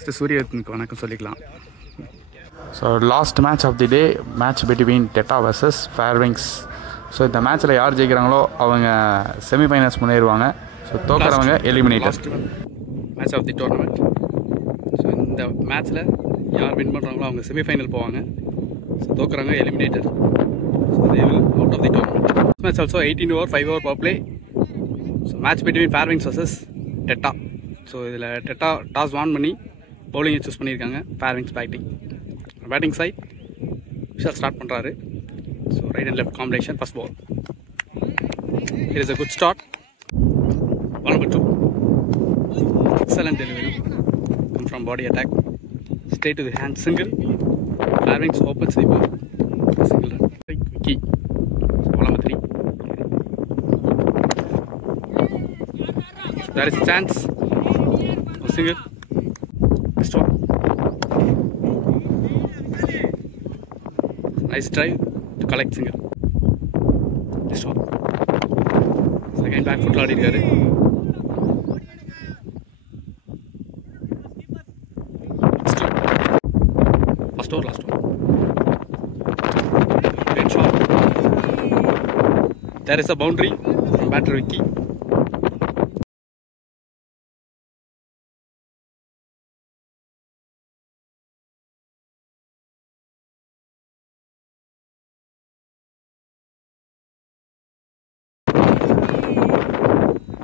First சூரியனுக்கு வணக்கம் சொல்லிக்கலாம். So last match of the day, match between Detta versus Fairwings. So இந்த மேட்ச்சில் யார் ஜெயிக்கிறாங்களோ அவங்க செமிஃபைனல்ஸ் முன்னேறுவாங்க. ஸோ தோக்குறவங்க eliminator. Match of the tournament. So இந்த மேட்ச்சில் யார் வின் பண்ணுறாங்களோ அவங்க செமிஃபைனல் போவாங்க. ஸோ தோக்குறவங்க eliminator. So they will out of the tournament. Match also 18 over 5 over power play. So match between Fairwings versus Detta. So இதில் Detta toss won பண்ணி பவுலிங்கை choose பண்ணியிருக்காங்க. Fairwings batting side Vishal start பண்ணுறாரு. So right and left combination. First ball. It is a good start. Ball number 2. Excellent delivery. Come from body attack. Straight to the hand. Single. Fairwings opens the ball. Single run. கீ. Ball number 3. There is a chance. Single. Next one. Nice drive to collect single. Next one. Second back foot ஆடி இருக்காரு. First over, last one. Great shot. There is a boundary from batter Vicky.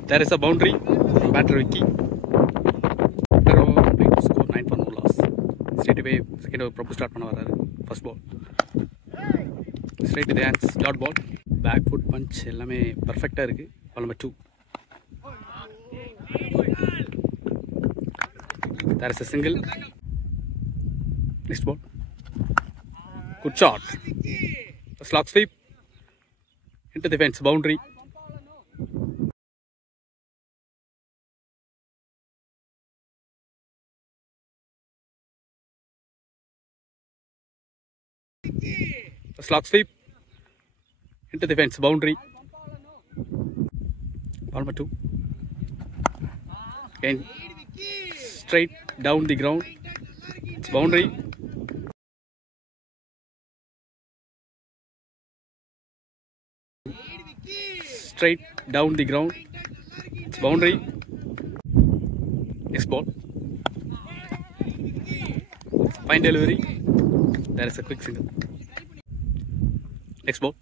There is a boundary from batter Vicky. After over complete, score 9 for no loss. Straight away, second over Prabhu start பண்ண வராரு. First ball. Straight to the hands, dot ball. Back foot punch எல்லாமே பர்ஃபெக்டா இருக்கு. Ball number 2. There is a single. Next ball. Good shot. A slog sweep into the fence, boundary. A slog sweep into the fence, boundary. Ball number 2. Again, straight down the ground. It's boundary. Straight down the ground. It's boundary. Next ball. Fine delivery. There is a quick single. Next ball.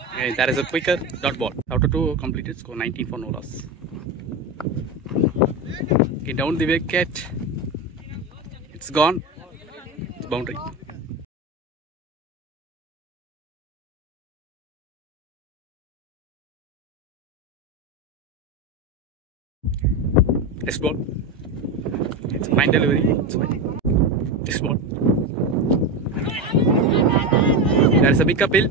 Okay, there is a quicker dot ball. After 2 completed, score 19 for no loss. Okay, down the wicket. It's gone. It's boundary. Next ball. It's a fine delivery. It's fine. Next ball. There is a big uphill.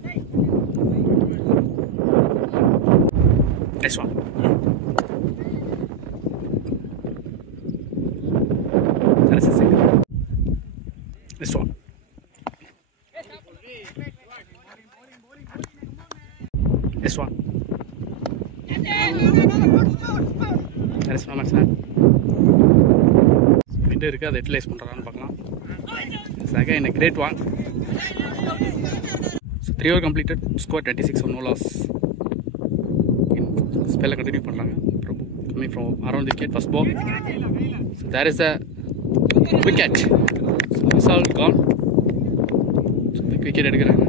Next one. There is a single. Next one. Next one. There is no match man. Window இருக்கு, அதை utilise பண்ணுறான்னு பார்க்கலாம். It's again a great one. So 3 over completed, score 26 for no loss. Spell continue பண்றாங்க. Prabhu coming from around the wicket, first ball. So there is a wicket. So result gone. So big wicket எடுக்கறாங்க.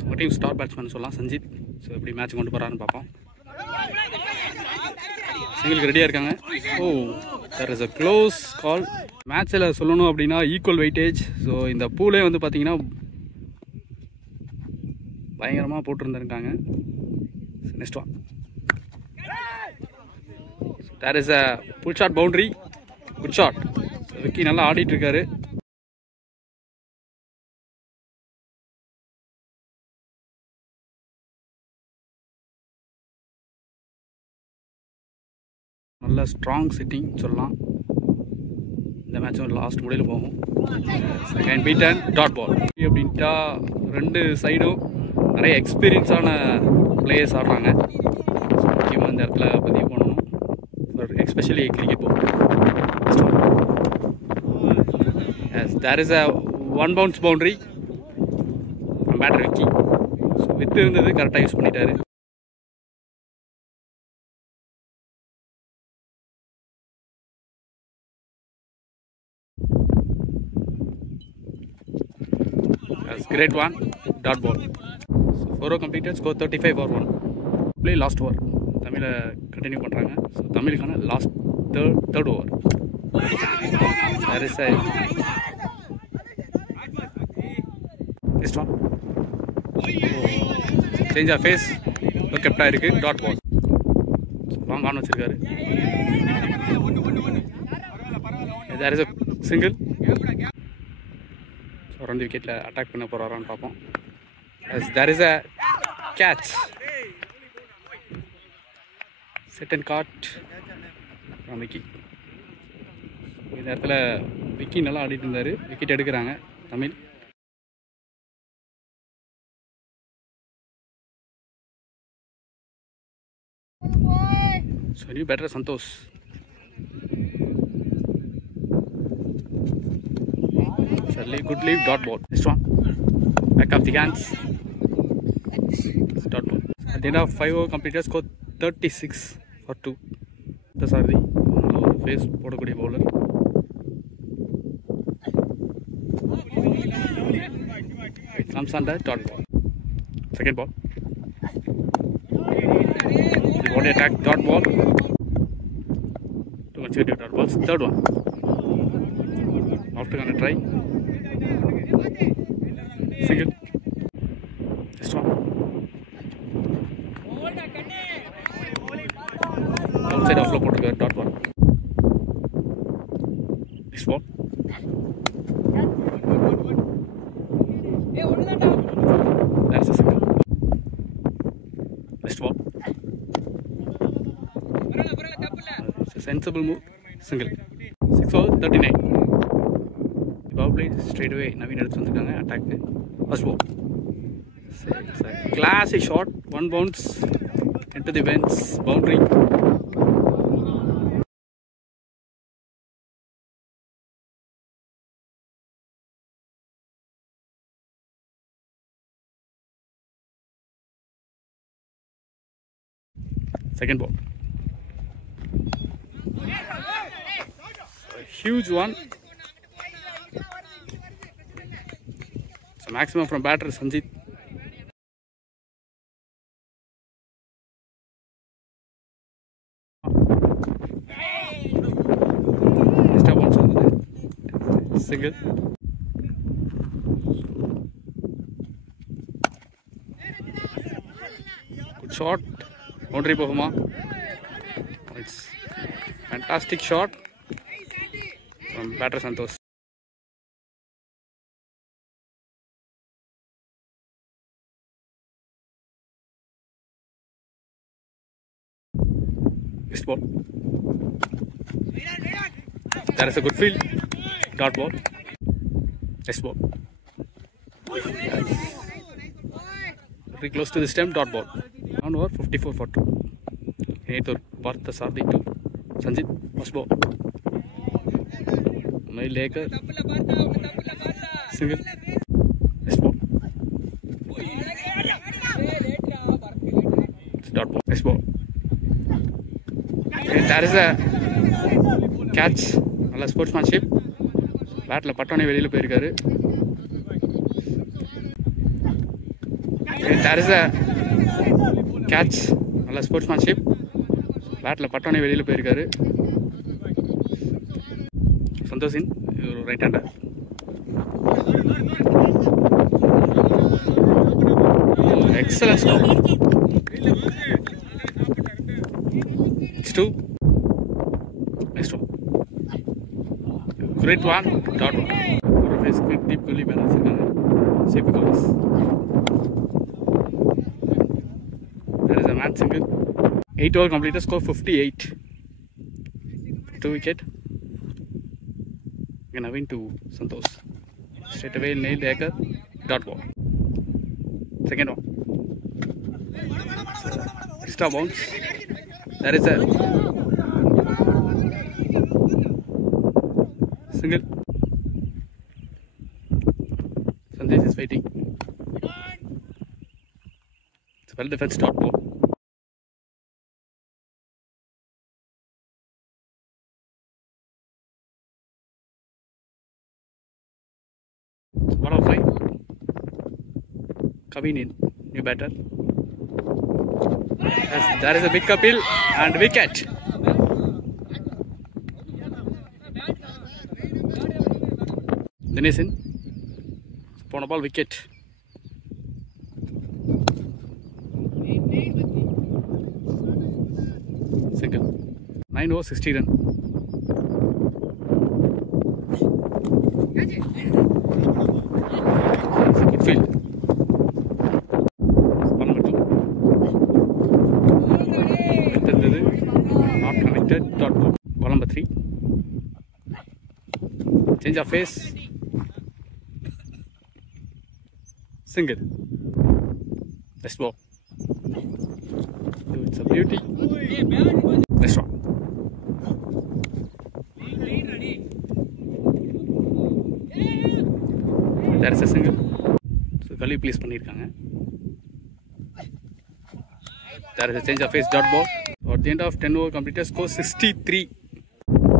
So team star batsman சொல்லலாம் Sanjith. So எப்படி match கொண்டு போறாருன்னு பாப்போம். சிங்கிளுக்கு ரெடியாக இருக்காங்க. ஓ, there is a close call. மேட்ச்சில் சொல்லணும் அப்படின்னா ஈக்குவல் வெயிட்டேஜ். ஸோ இந்த பூலே வந்து பார்த்தீங்கன்னா பயங்கரமாக போட்டிருந்துருக்காங்க. Next one. there is a full shot boundary. Good shot. Vicky நல்லா ஆடிட்டு இருக்காரு. நல்ல ஸ்ட்ராங் சிட்டிங் சொல்லலாம். இந்த மேட்சும் லாஸ்ட் முடியல போகும். செகண்ட் பீட்டன் டாட் பால் அப்படின்ட்டா ரெண்டு சைடும் நிறைய எக்ஸ்பீரியன்ஸான பிளேயர்ஸ் ஆடுறாங்க. முக்கியமாக இந்த இடத்துல பதிவு பண்ணணும், எஸ்பெஷலி கிரிக்கெட் போல். Yes, there is a 1 bounce boundary batter Vicky. So வித்து இருந்தது கரெக்டாக யூஸ் பண்ணிட்டாரு. Great one, dot ball. So 4 over completed, score 35 for 1. Play last over. Tamil continue பண்றாங்க. So தமிழுக்கான last third over. There is a this one. Change of face. Look up இருக்கு, dot ball. Long on வச்சிருக்காரு. There is a single. ரெண்டு விக்கெட்டில் attack பண்ண போகிறாரான்னு பார்ப்போம். Yes, there is a catch. Set and caught Vicky. இந்த இடத்துல விக்கி நல்லா ஆடிட்டு இருந்தார். விக்கெட் எடுக்கிறாங்க Tamil. So new batter Santhosh. Good leave, dot ball. Next one. Back of the hands. Dot ball. At the end of 5 over completed, score 36 for 2. That's are the face போடக்கூடிய bowler. It comes under dot ball. Second ball. Body attack, dot ball. Two consecutive dot balls. Third one. After gonna try. Single. This one. Outside of flow put dot ball. This ball. That's a single. Next ball. It's a sensible move. Single. 6 over 39. Straight away Naveen எடுத்து வந்திருக்காங்க அட்டாக்கு. First ball. Classic shot, 1 bounce into the fence boundary. Second ball. A huge one. So maximum from batter Sanjit. Extra bounce on the single. Good shot. Boundary போகுமா? It's fantastic shot from batter Santosh. Next ball. That is a good field. Dot ball. Next ball. Very close to the stem. Dot ball. On over 54 for 2. Eighth over Partha Sardi 2. Sanjit. First ball. My Laker. Single. Next ball. Dot ball. Next ball. That is a catch. நல்ல sportsmanship. Battle பட்டோனே வெளியில் போயிருக்காரு. That is a catch. நல்ல sportsmanship. Battle பட்டோனே வெளியில் போயிருக்காரு. சந்தோஷின் ஒரு right hander. Excellent stop. Next two. Next one. Great one. Dot one. Or face quick deep gully balance irukanga. Safe goals. There is a match single. 8 over completed, score 58. 2 wicket. Naveen to Santosh. Straight away nailed Aker. Dot ball. Second one. Extra bounce. There is a single. Sandesh is waiting. It's well defense dot ball. One of 5. Coming in, new batter. Yes, there is a big appeal and wicket. Dinesh in. Spawn ball wicket. Single. 9 over 60 run. Good field. Not connected. Dot ball. Ball number 3. Change of face. Single. Next ball. It's a beauty. Next one. There is a single. So Kali place பண்ணிருக்காங்க. There is a change of face. Dot ball. At the end of 10 over completed, score 63.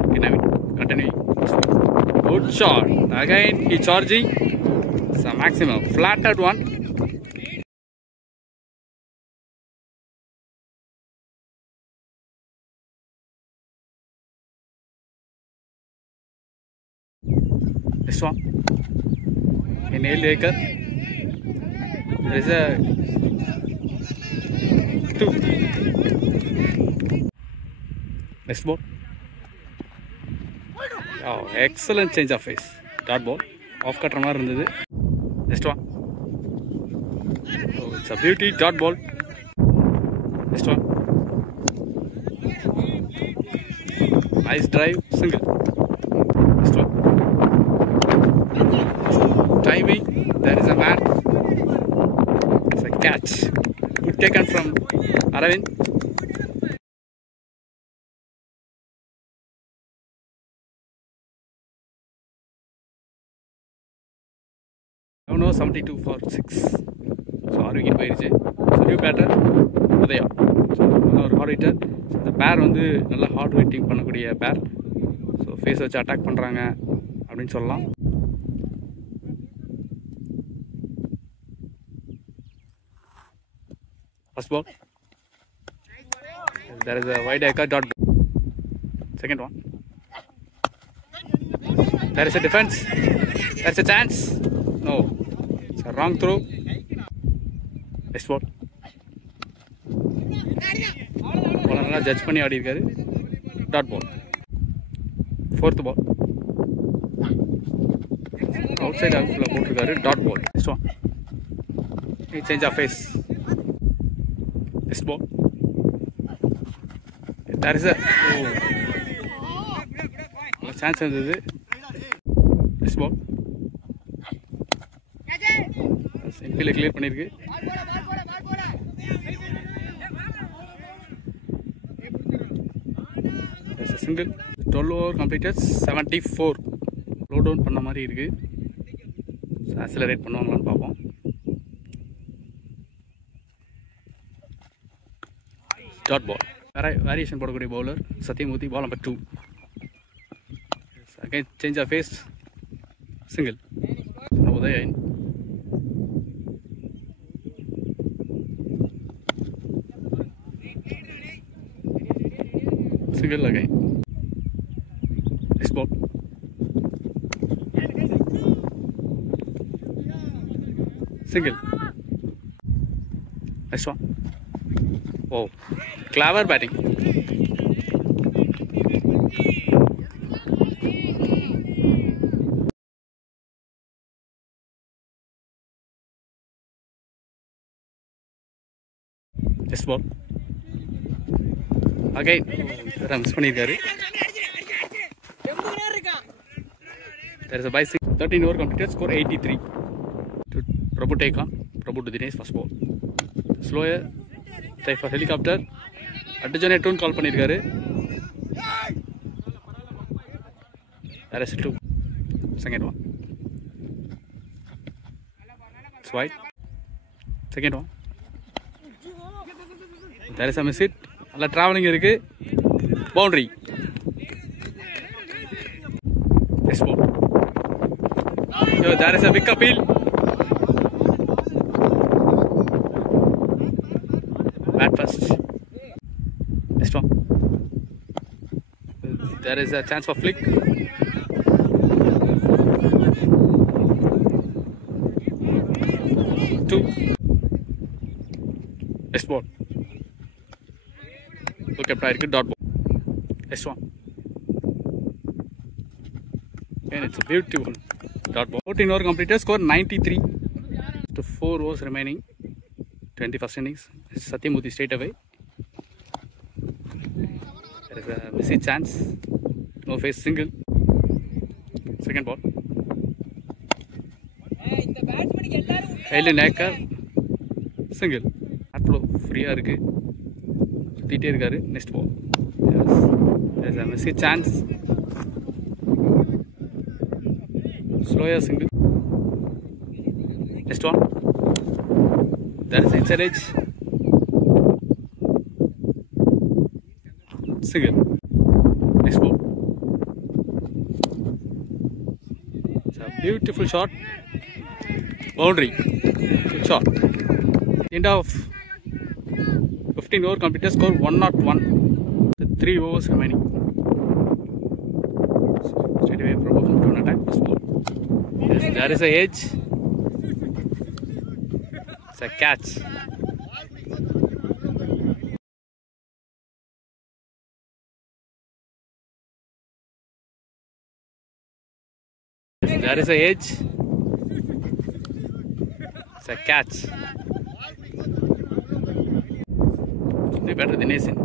Okay, Navin, continue. Good shot. Again, he charging. It's a maximum. Flattered one. Next one. A nail maker. There is a 2. Next ball. Oh, excellent change of face. Dot ball. Off cutter மாதிரி இருந்தது. Next one. Oh, it's a beauty. Dot ball. Next one. Nice drive. Single. Next one. Timing. There is a man. It's a catch. Good taken from Aravind. 72 for 6. So 6 wicket போயிருச்சு. So new batter Udaya. So ஒரு hard hitter. இந்த pair வந்து நல்ல heart hitting பண்ணக்கூடிய பேர். So face வச்சு attack பண்ணுறாங்க அப்படின்னு சொல்லலாம். First ball. There is a wide acre dot ball. Second one. There is a defense. There's a chance. No. It's a wrong throw. Next ball. Ball நல்லா judge பண்ணி ஆடி இருக்காரு. Dot ball. Fourth ball. Outside outfield போட்டிருக்காரு. Dot ball. Next one. Change of face. Next ball. There is a chance இருந்தது. Next ball. Enfield clear பண்ணிருக்கு. There's a single. 12 over completed 74. Slow down பண்ண மாதிரி இருக்கு. Accelerate பண்ணுவாங்களான்னு பார்ப்போம். Dot ball. Variation போடக்கூடிய bowler Sathyamoorthy. Ball number 2. Again change of face. Single. Uday in. Single again. Next ball. Single. Next one. Oh, clever batting. Next ball. Again, runs பண்ணிருக்காரு. There is a by 6. 13 over completed, score 83. To Prabhu take on. Prabhu to Dinesh, first ball. Slower try for helicopter. அடிச்சோனே டூன் call பண்ணியிருக்காரு. There is 2. Second one. It's wide. Second one. There is a miss hit. All traveling irukku. Boundary. Yes, ball. So there is a big appeal. Bat first. Next one. There is a chance for flick. Next ball. Look at player, dot ball. Next one. And it's a beautiful dot ball. 14 over completed. Score 93. To 4 overs remaining. 21st innings. Satyamurthy straight away. There is a missy chance. No face, single. Second ball. Held in anchor. Single. Flow free இருக்கு. சுத்திட்டே இருக்காரு. Next ball. Yes. There's a missy chance. Slower single. Next one. That is inside edge. Single. Next ball. It's a beautiful shot. Boundary. Good shot. End of 15 over completed. Score 101. 3 overs remaining. Straight away proposal to an attack. First ball. Yes, there is a edge. It's a catch. Yes, there is a edge. It's a catch. Better than Nason.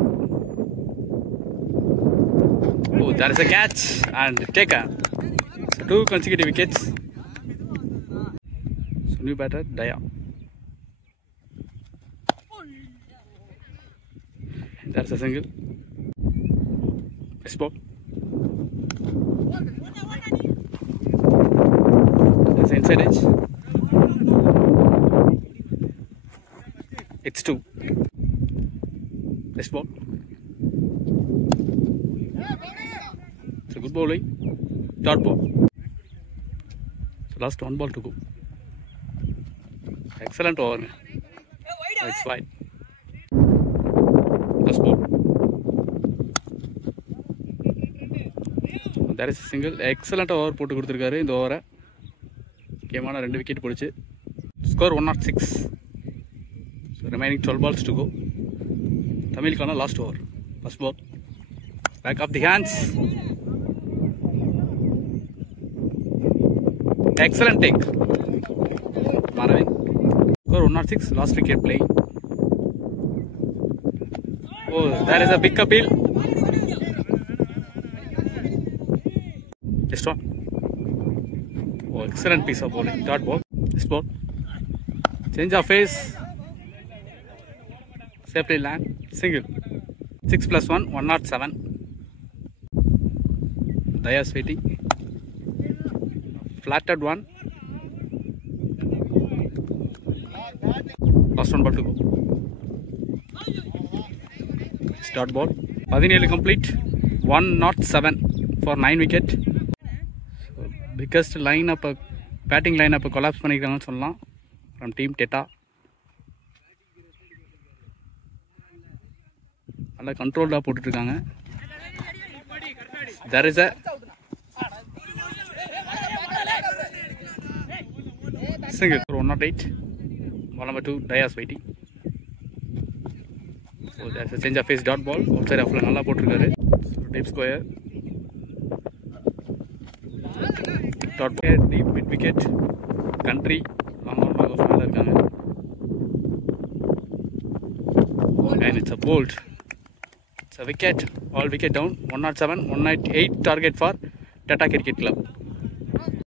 Oh, there is a catch and taken. So 2 consecutive wickets. So new batter Daya. There's a single. Next ball. There's inside edge. It's 2. Next ball. It's a good bowling. Dot ball. So last 1 ball to go. Excellent over. It's wide. Last ball. There is a single. Excellent over போட்டு கொடுத்திருக்காரு இந்த ஓவரை. கேமான 2 wicket போடுச்சு. Score 106. So remaining 12 balls to go. Tamilkana last over. First ball. Back up the hands. Excellent take. Maravin. Score 106. Last wicket playing. Oh, there is a big appeal. Just one. Oh, excellent piece of bowling. Dot ball. This ball. Change of face. Safety land. Single. 6 plus 1, 107. Daya's waiting. Flattered one. Last 1 ball to go. Start ball. 17 complete. 107 for 9 wicket. So, biggest lineup, batting lineup collapse பண்ணிருக்காங்கன்னு சொல்லலாம் from team Teta. நல்லா கண்ட்ரோல்டாக போட்டுட்ருக்காங்க. There is a single. 108. Ball number 2. Daya's waiting. So there's a change of face. Dot ball. Outside of நல்லா போட்டிருக்காரு. Deep square. Dot ball. Deep mid wicket. Country. Long on ball of மேலே இருக்காங்க. And it's a bolt. It's a wicket. All wicket down. 107, 198 target for Tata Cricket Club.